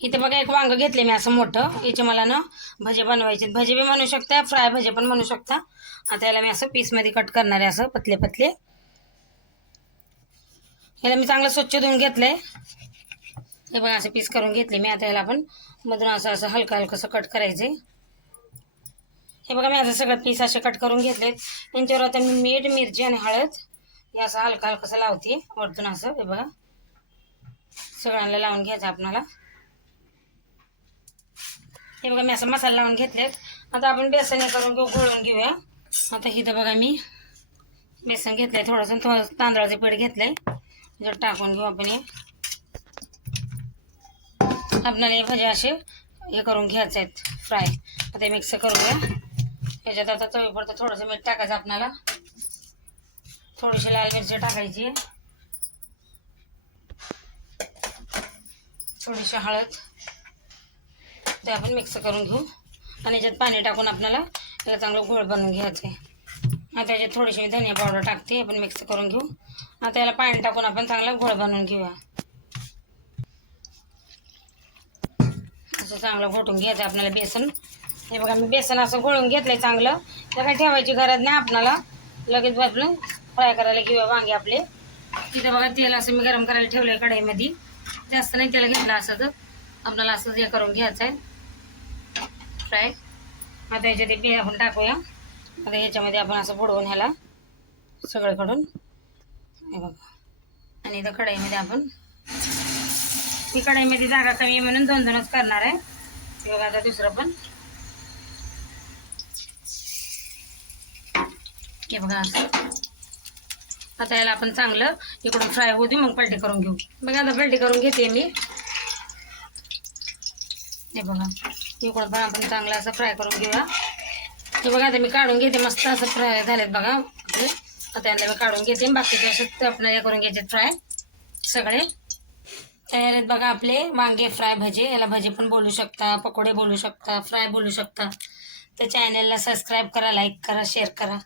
इथे बघा एक वांग घेतले मी असं मोठं. याचे मला ना भजे बनवायचे भजे बी म्हणू शकता फ्राय भजे पण म्हणू शकता. आता याला मी असं पीसमध्ये कट करणार आहे असं पतले पतले. याला मी चांगलं स्वच्छ धुवून घेतलंय. हे बघा असं पीस करून घेतले मी. आता याला आपण मधून असं असं हलकं हलकंसं कट करायचे हे बघा मी असं सगळं पीस असे कट करून घेतलेत. त्यांच्यावर आता मी मीठ मिरची आणि हळद हे असं हलकं हलकंसं लावते. वरतून असं हे बघा. सगळ्यांना लावून घ्यायचं आपणाला. हे बघा मी असं मसाला लावून घेतलेत. आता आपण बेसन हे करून घेऊ घोळून घेऊया. आता इथं बघा मी बेसन घेतलंय थोडंसं थोडं तांदळाचं पीठ घेतलंय. जर टाकून घेऊ आपण हे. आपल्याला हे भजे असे हे करून घ्यायचे आहेत फ्राय आता मिक्स करूया. याच्यात आता चवीपुरतं थोडंसं मीठ टाकायचं आपल्याला थोडीशी लाल मिरची टाकायची. थोडीशी हळद. ते आपण मिक्स करून घेऊ. आणि याच्यात पाणी टाकून आपल्याला त्याला चांगलं गोळ बनवून घ्यायचं आहे. आता याच्यात थोडीशी मी धनिया पावडर टाकते आपण मिक्स करून घेऊ. आता याला पाणी टाकून आपण चांगला गोळ बनवून घेऊया. असं चांगलं घोटून घ्यायचं आपल्याला बेसन. हे बघा मी बेसन असं घोळून घेतलंय चांगलं. तर काही ठेवायची गरज नाही आपणाला लगेच बसलं फ्राय करायला घेऊया वांगे आपले. तिथं बघा तेल असं मी गरम करायला ठेवलं आहे कढईमध्ये. जास्त नाही तेल घेतलं असं तर. आपल्याला असं हे करून घ्यायचं आहे. फ्राय आता याच्यात बी आपण टाकूया. आता ह्याच्यामध्ये आपण असं बुडवून ह्याला सगळीकडून. हे बघा. आणि इथं कढईमध्ये आपण ही कढईमध्ये जागा कमी म्हणून दोन दोनच करणार आहे. बघा आता दुसरं पण. हे बघा. आता याला आपण चांगलं इकडून फ्राय होऊ दे मग पलटी करून घेऊ. बघा आता पलटी करून घेते मी. हे बघा. इकडून पण आपण चांगलं असं फ्राय करून घेऊया. हे बघा आता मी काढून घेते. मस्त असं फ्राय झालेत बघा. आता यांना मी काढून घेते. बाकीचे असं आपण हे करून घ्यायचे फ्राय सगळे. तयार आहेत बघा आपले. वांगे फ्राय भजे. याला भजे पण बोलू शकता. पकोडे बोलू शकता. फ्राय बोलू शकता. तर चॅनलला सबस्क्राईब करा लाईक करा शेअर करा.